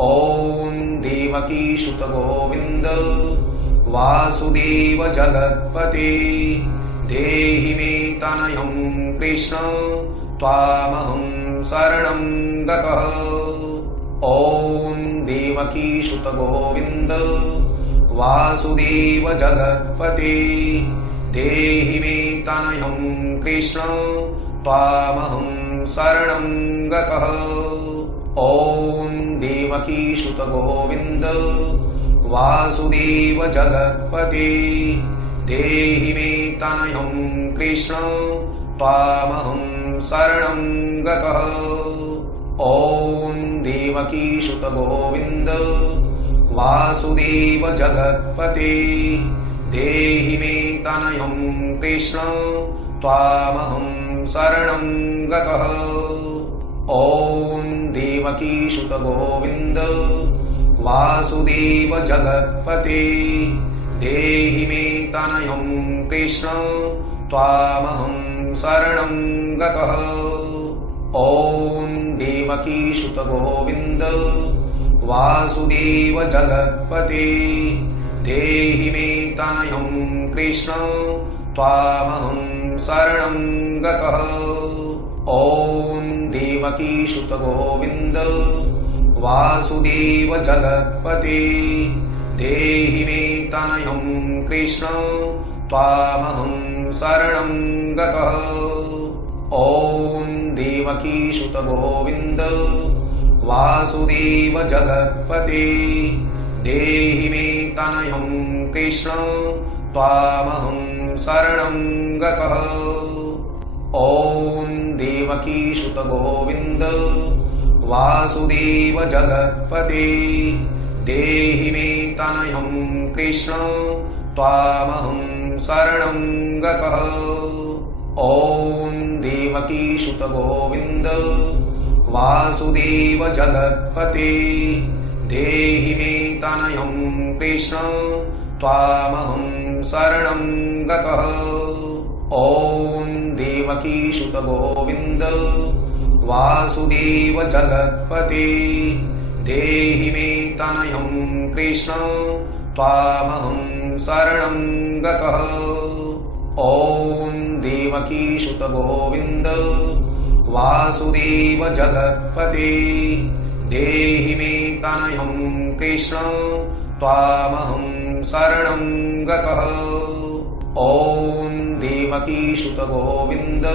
ॐ देवकीसुत गोविन्द वासुदेव जगत्पते देहि मे तनयं कृष्ण त्वामहं शरणं गतः। ॐ देवकीसुत गोविन्द वासुदेव जगत्पते देहि मे तनयं कृष्ण त्वामहं शरणं गतः। ॐ देवकीसुत गोविन्द वासुदेव जगत्पते देहि मे तनयं कृष्ण त्वामहं शरणं गतः। ॐ देवकीसुत गोविन्द वासुदेव जगत्पते देहि मे तनयं कृष्ण त्वामहं शरणं गतः। ॐ देवकीसुत गोविन्द वासुदेव जगत्पते देहि मे तनयं कृष्ण त्वामहं शरणं गतः। ॐ देवकीसुत गोविन्द वासुदेव जगत्पते देहि मे तनयं कृष्ण त्वामहं शरणं गतः। ॐ देवकीसुत गोविन्द वासुदेव जगत्पते देहि मे तनयं कृष्ण त्वामहं शरणं गतः। ॐ देवकीसुत गोविन्द वासुदेव जगत्पते देहि मे तनयं कृष्ण त्वामहं शरणं गतः। ॐ देवकीसुत गोविन्द वासुदेव जगत्पते देहि मे तनयं कृष्ण त्वामहं शरणं गतः। ॐ देवकीसुत गोविन्द वासुदेव जगत्पते देहि मे तनयं कृष्ण त्वामहं शरणं गतः। ॐ देवकीसुत गोविन्द वासुदेव जगत्पते देहि मे तनयं कृष्ण त्वामहं शरणं गतः। ॐ देवकीसुत गोविन्द वासुदेव जगत्पते देहि मे तनयं कृष्ण त्वामहं शरणं गतः। ॐ देवकीसुत गोविन्द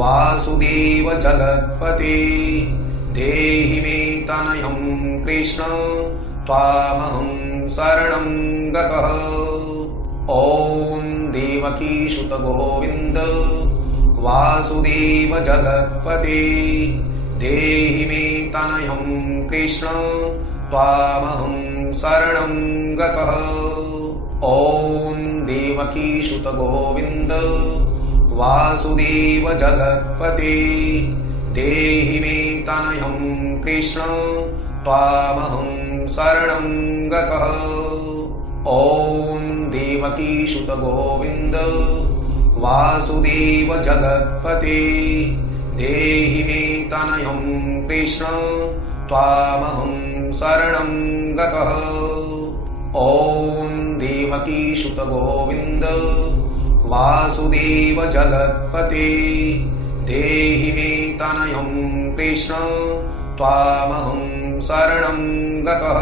वासुदेव जगत्पते देहि मे तनयं कृष्ण त्वामहं शरणं गतः। ॐ देवकीसुत गोविन्द वासुदेव जगत्पते देहि मे तनयं कृष्ण त्वामहं शरणं गतः। ॐ देवकीसुत गोविन्द वासुदेव जगत्पते देहि मे तनयं कृष्ण त्वामहं शरणं गतः। ॐ देवकीसुत गोविन्द वासुदेव जगत्पते देहि मे तनयं कृष्ण त्वामहं शरणं गतः। ॐ देवकीसुत गोविन्द वासुदेव जगत्पते देहि मे तनयं कृष्ण त्वामहं शरणं गतः।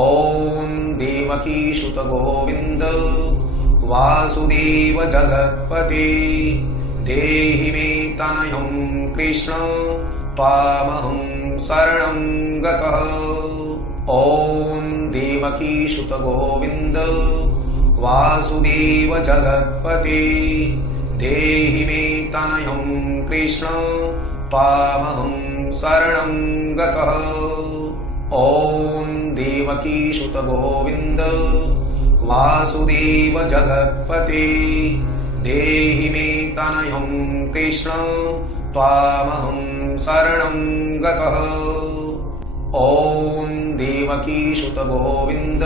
ॐ देवकीसुत गोविन्द वासुदेव जगत्पते देहि मे तनयं कृष्ण त्वामहं शरणं गतः। ॐ देवकीसुत गोविन्द वासुदेव जगत्पते देहि मे तनयं कृष्ण त्वामहं शरणं गतः। ॐ देवकीसुत गोविन्द वासुदेव जगत्पते देहि मे तनयं कृष्ण त्वामहं शरणं गतः। ॐ देवकीसुत गोविन्द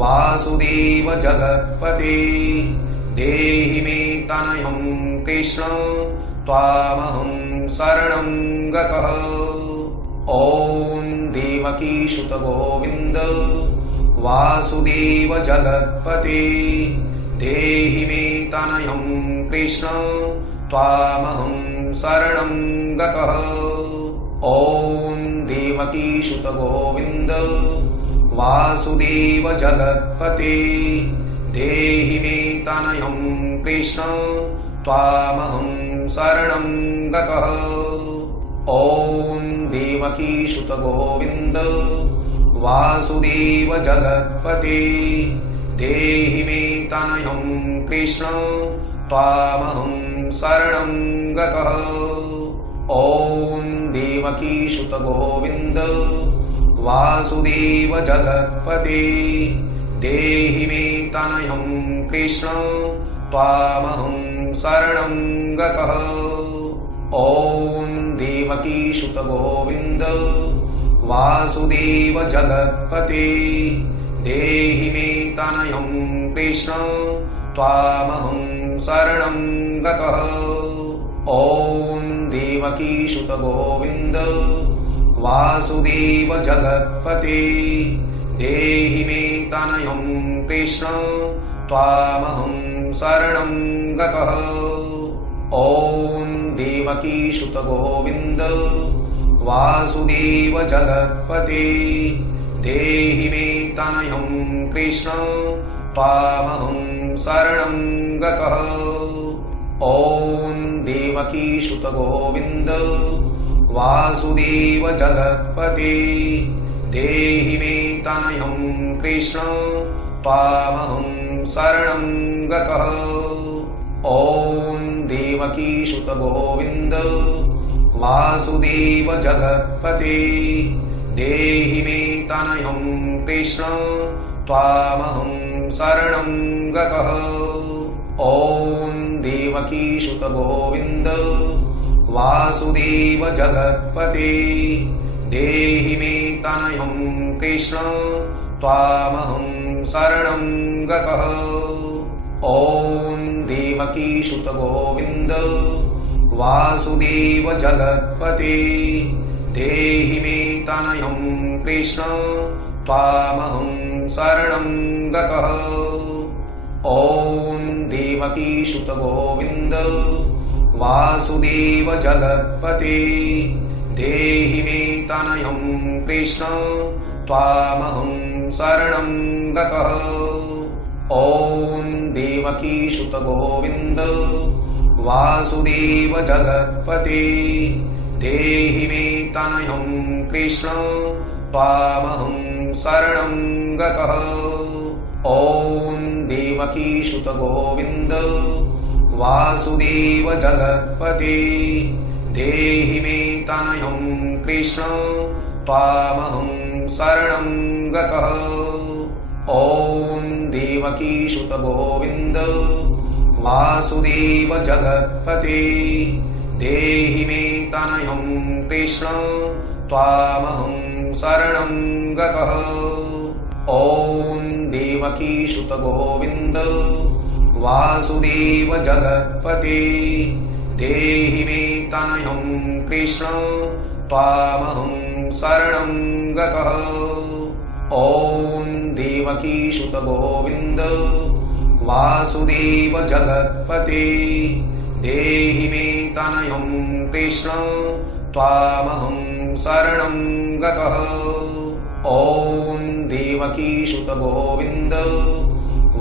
वासुदेव जगत्पते देहि मे तनयं कृष्ण त्वामहं शरणं गतः। ॐ देवकीसुत गोविन्द वासुदेव जगत्पते देहि मे तनयं कृष्ण त्वामहं शरणं गतः। ॐ देवकीसुत गोविन्द वासुदेव जगत्पते देहि मे तनयं कृष्ण त्वामहं शरणं गतः। ॐ देवकीसुत गोविन्द वासुदेव जगत्पते देहि मे तनयं कृष्ण त्वामहं शरणं गतः। ॐ देवकीसुत गोविन्द वासुदेव जगत्पते देहि मे तनयं कृष्ण त्वामहं शरणं गतः। ॐ देवकीसुत गोविन्द वासुदेव जगत्पते देहि मे तनयं कृष्ण त्वामहं शरणं गतः। ॐ देवकीसुत गोविन्द वासुदेव जगत्पते देहि मे तनयं कृष्ण त्वामहं शरणं गतः। ॐ देवकीसुत गोविन्द वासुदेव जगत्पते देहि मे तनयं कृष्ण त्वामहं शरणं गतः। ॐ देवकीसुत गोविन्द वासुदेव जगत्पते देहि मे तनयं कृष्ण त्वामहं शरणं गतः। ॐ देवकीसुत गोविन्द वासुदेव जगत्पते देहि मे तनयं कृष्ण त्वामहं शरणं गतः। ॐ देवकीसुत गोविन्द वासुदेव जगत्पते देहि मे तनयं कृष्ण त्वामहं शरणं गतः। ॐ देवकीसुत गोविन्द वासुदेव जगत्पते देहि मे तनयं कृष्ण त्वामहं शरणं गतः। ॐ देवकीसुत गोविन्द वासुदेव जगत्पते देहि मे तनयं कृष्ण त्वामहं शरणं गतः। ॐ देवकीसुत गोविन्द वासुदेव जगत्पते देहि मे तनयं कृष्ण त्वामहं शरणं गतः। ॐ देवकीसुत गोविन्द वासुदेव जगत्पते देहि मे तनयं कृष्ण त्वामहं शरणं गतः। ॐ देवकीसुत गोविन्द वासुदेव जगत्पते देहि मे तनयं कृष्ण त्वामहं शरणं गतः। ॐ देवकीसुत गोविन्द वासुदेव जगत्पते देहि मे तनयं कृष्ण त्वामहं शरणं गतः। ॐ देवकीसुत गोविन्द वासुदेव जगत्पते देहि मे तनयं कृष्ण त्वामहं शरणं गतः। ॐ देवकीसुत गोविन्द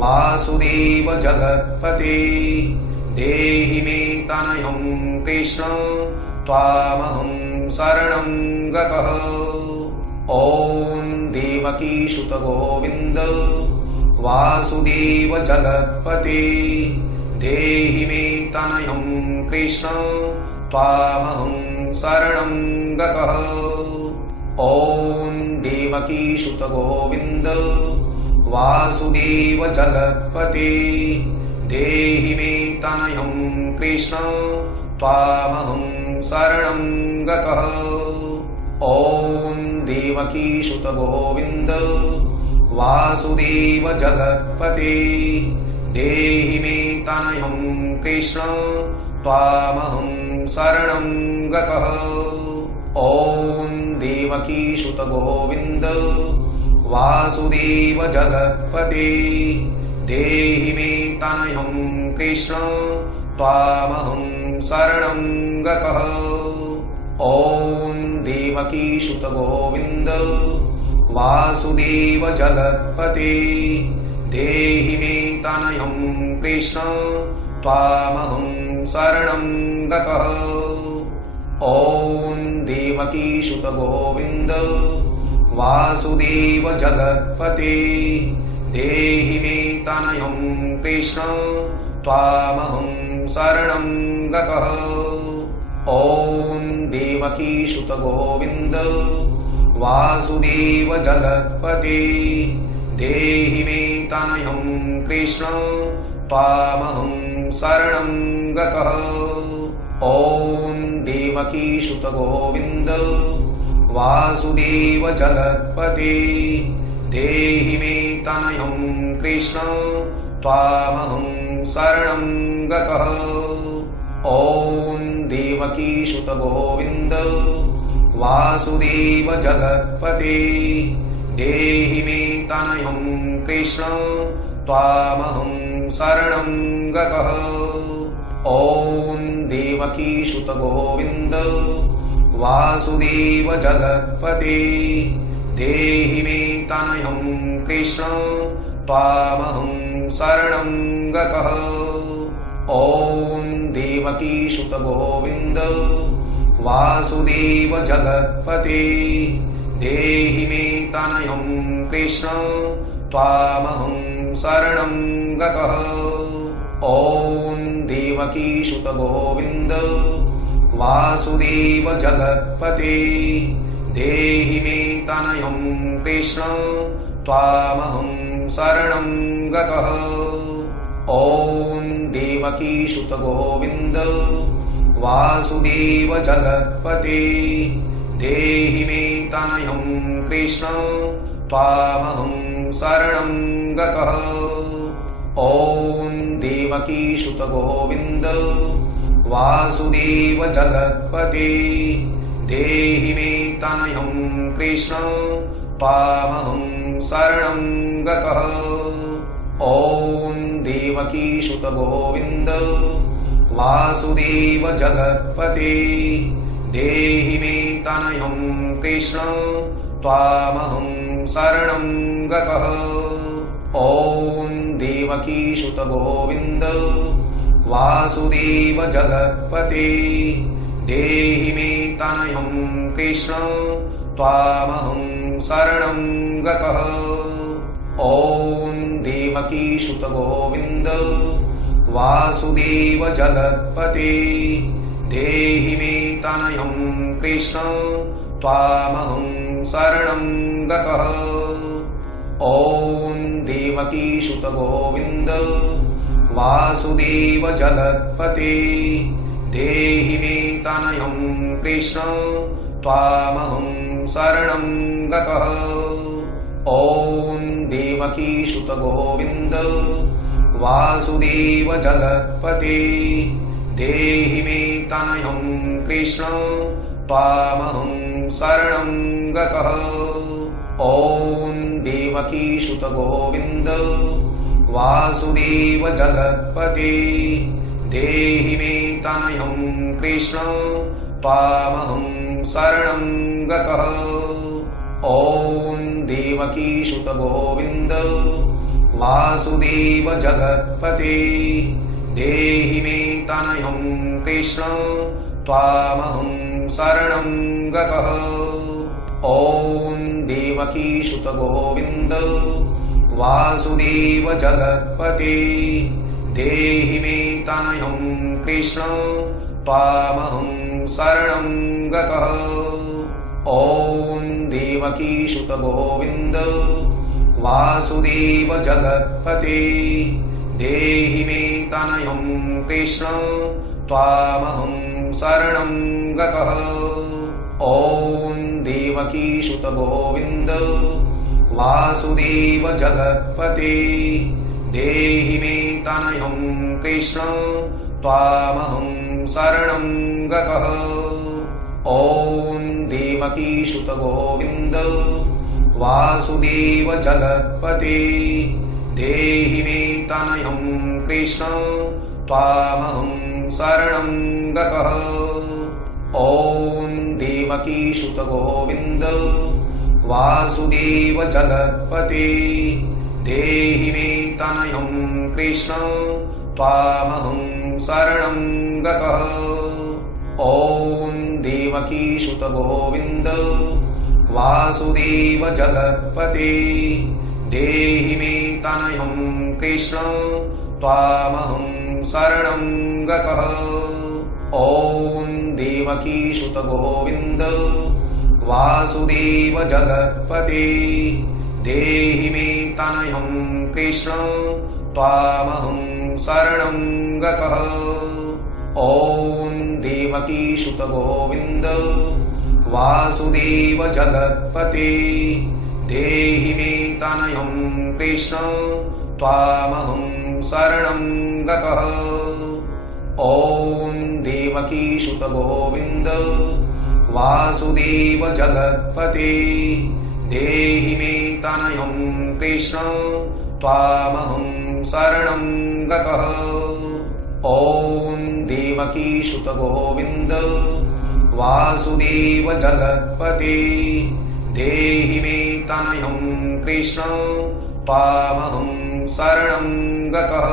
वासुदेव जगत्पते देहि मे तनयं कृष्ण त्वामहं शरणं गतः। ॐ देवकीसुत गोविन्द वासुदेव जगत्पते देहि मे तनयं कृष्ण त्वामहं शरणं गतः। ॐ देवकीसुत गोविन्द वासुदेव जगत्पते देहि मे तनयं कृष्ण त्वामहं शरणं गतः। ॐ देवकीसुत गोविन्द वासुदेव जगत्पते देहि मे तनयं कृष्ण त्वामहं शरणं गतः। ॐ देवकीसुत देवकीसुत गोविन्द वासुदेव जगत्पते देहि मे तनयं कृष्ण त्वामहं शरणं गतः। ॐ देवकीसुत गोविन्द वासुदेव जगत्पते देहि मे तनयं कृष्ण त्वामहं शरणं गतः। ॐ देवकीसुत गोविन्द वासुदेव जगत्पते देहि मे तनयं कृष्ण त्वामहं शरणं गतः। ॐ देवकीसुत गोविन्द वासुदेव जगत्पते देहि मे तनयं कृष्ण त्वामहं शरणं गतः। ॐ देवकीसुत गोविन्द वासुदेव जगत्पते देहि मे तनयं कृष्ण त्वामहं शरणं गतः। ॐ देवकीसुत गोविन्द वासुदेव जगत्पते देहि मे तनयं कृष्ण त्वामहं शरणं गतः। ॐ देवकीसुत गोविन्द वासुदेव जगत्पते देहि मे तनयं कृष्ण त्वामहं शरणं गतः। ॐ देवकीसुत गोविन्द वासुदेव जगत्पते देहि मे तनयं कृष्ण त्वामहं शरणं गतः। ॐ देवकीसुत गोविन्द वासुदेव जगत्पते देहि मे तनयं कृष्ण त्वामहं शरणं गतः। ॐ देवकीसुत गोविन्द वासुदेव जगत्पते देहि मे तनयं कृष्ण त्वामहं शरणं गतः। ॐ देवकीसुत गोविन्द वासुदेव जगत्पते देहि मे तनयं कृष्ण त्वामहं शरणं गतः। ॐ देवकीसुत गोविन्द वासुदेव जगत्पते देहि मे तनयं कृष्ण त्वामहं शरणं गतः। ॐ देवकीसुत गोविन्द वासुदेव जगत्पते देहि मे तनयं कृष्ण त्वामहं शरणं गतः। ॐ देवकीसुत गोविन्द वासुदेव जगत्पते देहि मे तनयं कृष्ण त्वामहं शरणं गतः। ॐ देवकीसुत गोविन्द वासुदेव जगत्पते देहि मे तनयं कृष्ण त्वामहं शरणं गतः। ॐ देवकीसुत गोविन्द वासुदेव जगत्पते देहि मे तनयं कृष्ण त्वामहं शरणं गतः। ॐ देवकीसुत गोविन्द वासुदेव जगत्पते देहि मे तनयं कृष्ण त्वामहं शरणं गतः। ॐ देवकीसुत गोविन्द वासुदेव जगत्पते देहि मे तनयं कृष्ण त्वामहं शरणं गतः। ॐ देवकीसुत गोविन्द वासुदेव जगत्पते देहि मे तनयं कृष्ण त्वामहं शरणं गतः। ॐ देवकीसुत गोविन्द वासुदेव जगत्पते देहि मे तनयं कृष्ण त्वामहं शरणं गतः। ॐ देवकीसुत गोविन्द वासुदेव जगत्पते देहि मे तनयं कृष्ण त्वामहं शरणं गतः। ॐ देव देवकीसुत गोविन्द वासुदेव जगत्पते देहि मे तनयं कृष्ण त्वामहं शरणं गतः। ॐ देवकीसुत गोविन्द वासुदेव जगत्पते देहि मे तनयं कृष्ण त्वामहं शरणं गतः। ॐ देवकीसुत गोविन्द वासुदेव जगत्पते देहि मे तनयं कृष्ण त्वामहं शरणं गतः। ॐ देवकीसुत गोविन्द वासुदेव जगत्पते देहि मे तनयं कृष्ण त्वामहं शरणं गतः। ॐ देवकीसुत गोविन्द वासुदेव जगत्पते देहि मे तनयं कृष्ण त्वामहं शरणं गतः। ॐ देवकीसुत गोविन्द वासुदेव जगत्पते देहि मे तनयं कृष्ण त्वामहं शरणं गतः। ॐ देवकीसुत गोविन्द वासुदेव जगत्पते देहि मे तनयं कृष्ण त्वामहं शरणं गतः।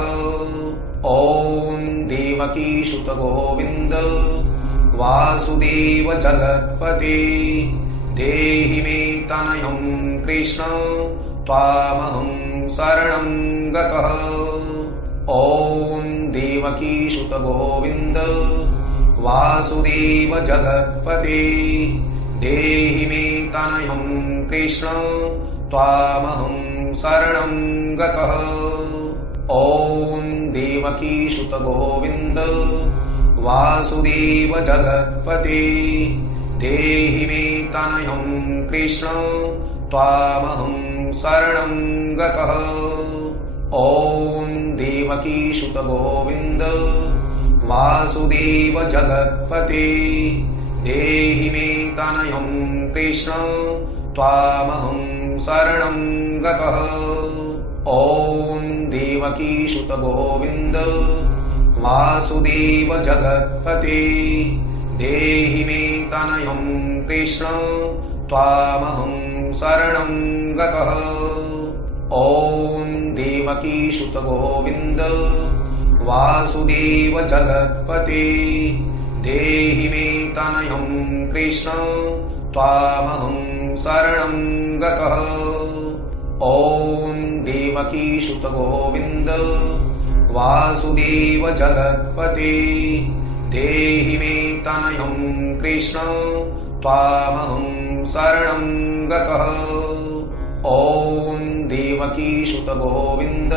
ॐ देवकीसुत गोविन्द वासुदेव जगत्पते देहि मे तनयं कृष्ण त्वामहं शरणं गतः। ॐ देवकीसुत गोविन्द वासुदेव जगत्पते देहि मे तनयं कृष्ण त्वामहं शरणं गतः। ॐ देवकीसुत गोविन्द वासुदेव जगत्पते देहि मे तनयं कृष्ण त्वामहं शरणं गतः। ॐ देवकीसुत गोविन्द वासुदेव जगत्पते देहि मे तनयं कृष्ण त्वामहं शरणं गतः। ॐ देवकीसुत गोविन्द वासुदेव जगत्पते देहि मे तनयं कृष्ण त्वामहं शरणं गतः। ॐ देवकीसुत गोविन्द वासुदेव जगत्पते देहि मे तनयं कृष्ण त्वामहं शरणं गतः। ॐ देवकीसुत गोविन्द वासुदेव जगत्पते देहि मे तनयं कृष्ण त्वामहं शरणं गतः। ॐ देवकीसुत गोविन्द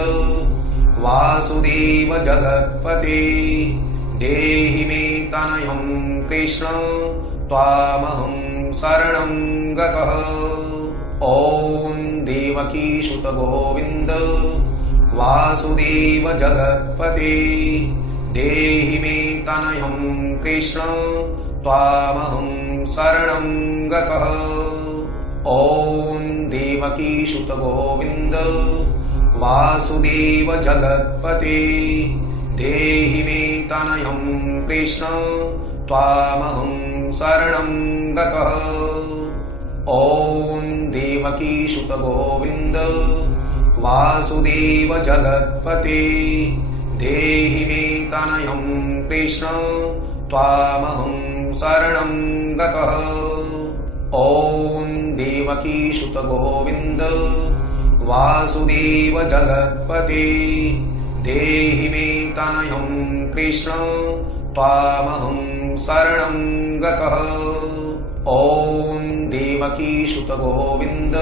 वासुदेव जगत्पते देहि मे तनयं कृष्ण त्वामहं शरणं गतः। ॐ देवकीसुत गोविन्द वासुदेव जगत्पते देहि मे तनयं कृष्ण त्वामहं शरणं गतः। ॐ देवकीसुत गोविन्द वासुदेव जगत्पते देहि मे तनयं कृष्ण त्वामहं शरणं गतः। ॐ देवकीसुत गोविन्द वासुदेव जगत्पते देहि मे तनयं कृष्ण त्वामहं शरणं गतः। ॐ देवकीसुत गोविन्द वासुदेव जगत्पते देहि मे तनयं कृष्ण त्वामहं शरणं गतः। ॐ देवकीसुत गोविन्द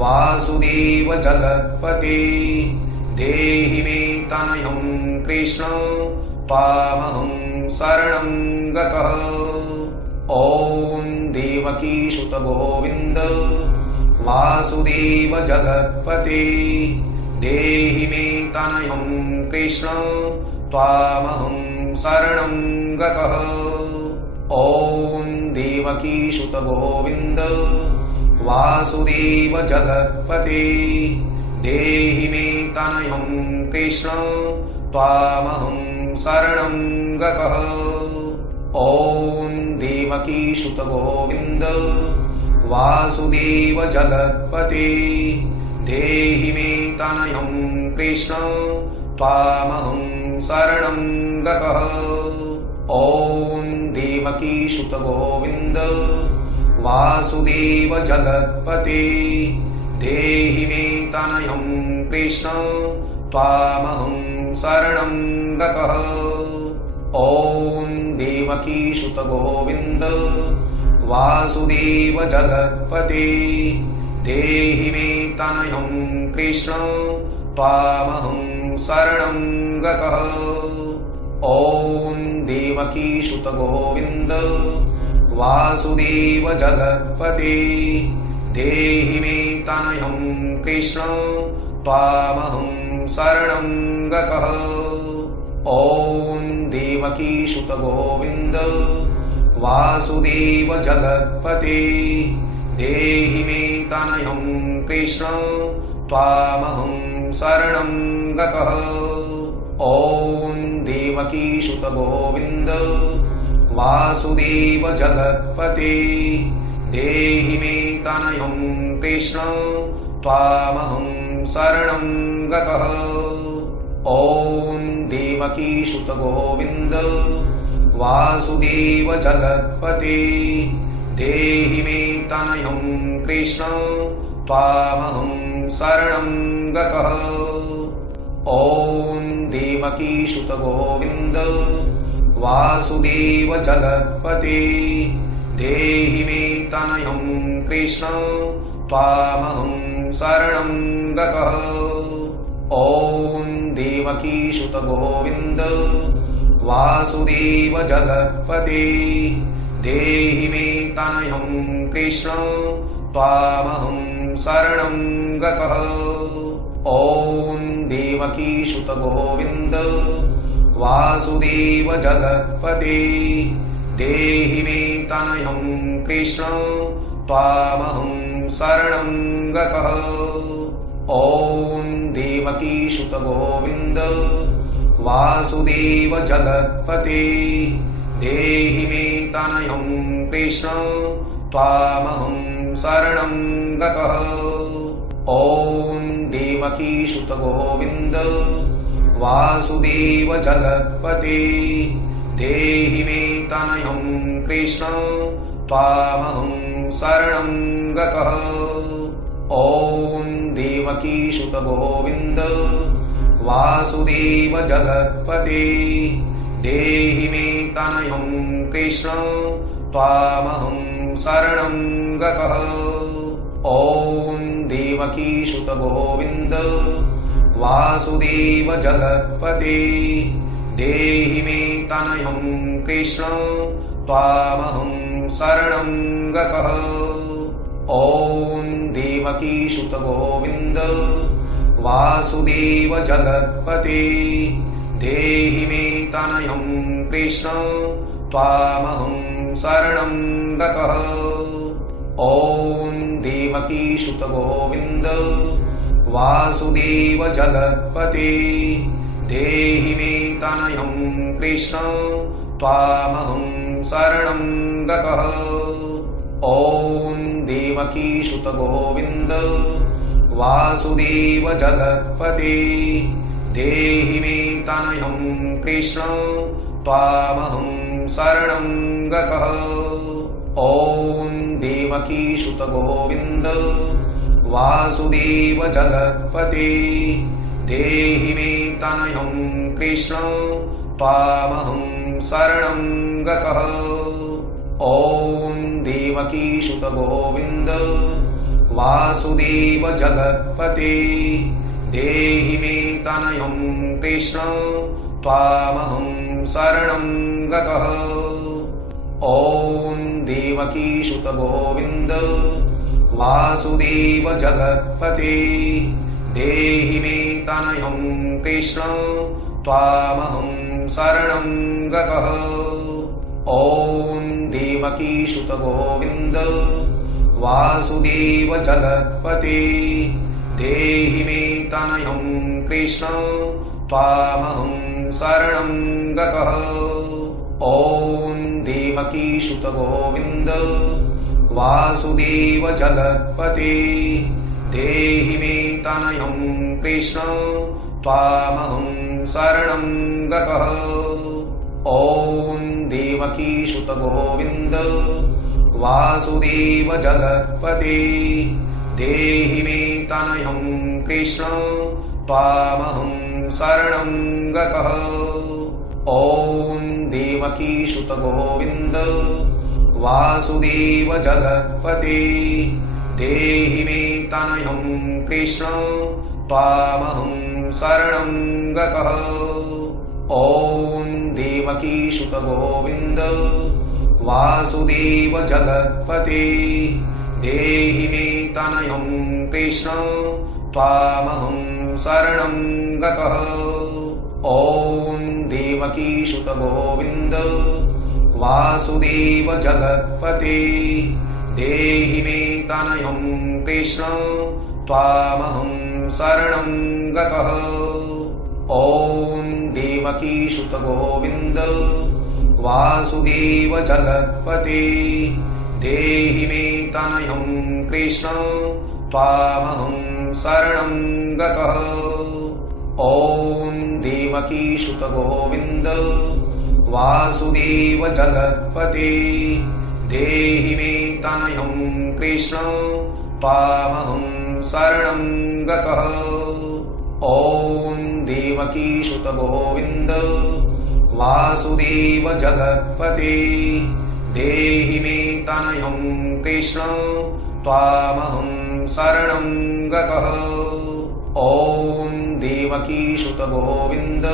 वासुदेव जगत्पते देहि मे तनयं कृष्ण त्वामहं शरणं गतः। ॐ देवकीसुत गोविन्द वासुदेव जगत्पते देहि मे तनयं कृष्ण त्वामहं शरणं गतः। ॐ देवकीसुत गोविन्द वासुदेव जगत्पते देहि मे तनयं कृष्ण त्वामहं शरणं गतः। ॐ देवकीसुत गोविन्द वासुदेव जगत्पते देहि मे तनयं कृष्ण त्वामहं शरणं गतः। ॐ देवकीसुत गोविन्द वासुदेव जगत्पते देहि मे तनयं कृष्ण त्वामहं शरणं गतः। ॐ देवकीसुत गोविन्द वासुदेव जगत्पते देहि मे तनयं कृष्ण त्वामहं शरणं गतः। ॐ देवकीसुत गोविन्द वासुदेव जगत्पते देहि मे तनयं कृष्ण त्वामहं शरणं गतः। ॐ देवकीसुत गोविन्द वासुदेव जगत्पते देहि मे तनयं कृष्ण त्वामहं शरणं गतः। ॐ देवकीसुत गोविन्द वासुदेव जगत्पते देहि मे तनयं कृष्ण त्वामहं शरणं गतः। ॐ देवकीसुत गोविन्द वासुदेव जगत्पते देहि मे तनयं कृष्ण त्वामहं शरणं गतः। ॐ देवकीसुत गोविन्द वासुदेव जगत्पते देहि मे तनयं कृष्ण त्वामहं शरणं गतः। ॐ देवकीसुत गोविन्द वासुदेव जगत्पते देहि मे तनयं कृष्ण त्वामहं शरणं गतः। ॐ देवकीसुत गोविन्द वासुदेव जगत्पते देहि मे तनयं कृष्ण त्वामहं शरणं गतः। ॐ देवकीसुत गोविन्द वासुदेव जगत्पते देहि मे तनयं कृष्ण त्वामहं शरणं गतः। ॐ देवकीसुत गोविन्द वासुदेव जगत्पते देहि मे तनयं कृष्ण त्वामहं शरणं गतः। ॐ देवकीसुत गोविन्द वासुदेव जगत्पते देहि मे तनयं कृष्ण त्वामहं शरणं गतः। ॐ देवकीसुत गोविन्द वासुदेव जगत्पते देहि मे तनयं कृष्ण त्वामहं शरणं गतः। ॐ देवकीसुत गोविन्द वासुदेव जगत्पते देहि मे तनयं कृष्ण त्वामहं शरणं गतः। ॐ देवकीसुत गोविन्द वासुदेव जगत्पते देहि मे तनयं कृष्ण त्वामहं शरणं गतः। ॐ देवकीसुत गोविन्द वासुदेव जगत्पते देहि मे तनयं कृष्ण त्वामहं शरणं गतः। ॐ देवकीसुत गोविन्द वासुदेव जगत्पते देहि मे तनयं कृष्ण त्वामहं शरणं गतः। ॐ देवकीसुत गोविन्द वासुदेव जगत्पते देहि मे तनयं कृष्ण त्वामहं शरणं गतः। ॐ देवकीसुत गोविन्द वासुदेव जगत्पते देहि मे तनयं कृष्ण त्वामहं शरणं गतः। ॐ देवकीसुत गोविन्द वासुदेव जगत्पते देहि मे तनयं कृष्ण त्वामहं शरणं गतः। ॐ देवकीसुत गोविन्द वासुदेव जगत्पते देहि मे तनयं कृष्ण त्वामहं शरणं गतः। ॐ देवकीसुत गोविन्द वासुदेव जगत्पते देहि मे तनयं कृष्ण त्वामहं शरणं गतः। ॐ देवकीसुत गोविन्द वासुदेव जगत्पते देहि मे तनयं कृष्ण त्वामहं शरणं गतः। ॐ देवकीसुत गोविन्द वासुदेव जगत्पते देहि मे तनयं कृष्ण त्वामहं शरणं गतः। ॐ देवकीसुत गोविन्द वासुदेव जगत्पते देहि मे तनयं कृष्ण त्वामहं शरणं गतः। ॐ देवकीसुत गोविन्द वासुदेव जगत्पते देहि मे तनयं कृष्ण त्वामहं शरणं गतः। ॐ देवकीसुत गोविन्द वासुदेव जगत्पते देहि मे तनयं कृष्ण त्वामहं शरणं गतः। ॐ देवकीसुत गोविन्द वासुदेव जगत्पते देहि मे तनयं कृष्ण त्वामहं शरणं गतः। ॐ देवकीसुत गोविन्द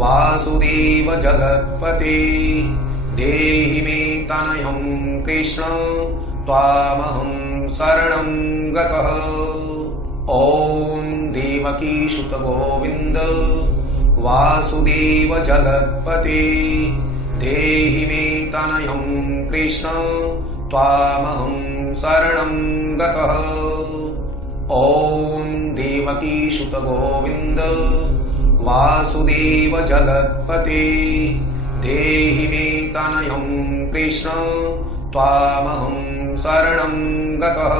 वासुदेव जगत्पते देहि मे तनयं कृष्ण त्वामहं शरणं गतः। ॐ देवकीसुत गोविन्द वासुदेव जगत्पते देहि मे तनयं कृष्ण त्वामहं शरणं गतः। ॐ देवकीसुत गोविन्द वासुदेव जगत्पते देहि मे तनयं कृष्ण त्वामहं शरणं गतः।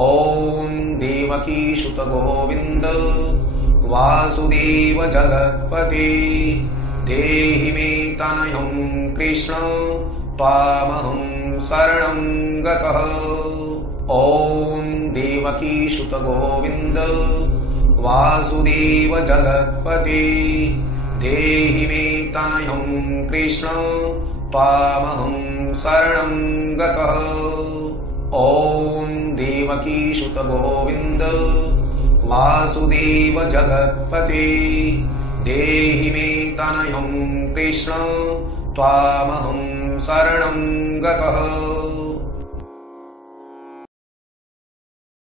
ॐ देवकीसुत गोविन्द वासुदेव जगत्पते देहि मे तनयं कृष्ण त्वामहं शरणं गतः। ॐ देवकीसुत गोविन्द वासुदेव जगत्पते देहि मे तनयं कृष्ण त्वामहं शरणं गतः। ॐ देवकीसुत गोविन्द वासुदेव जगत्पते देहि मे तनयं कृष्ण त्वामहं शरणं गतः।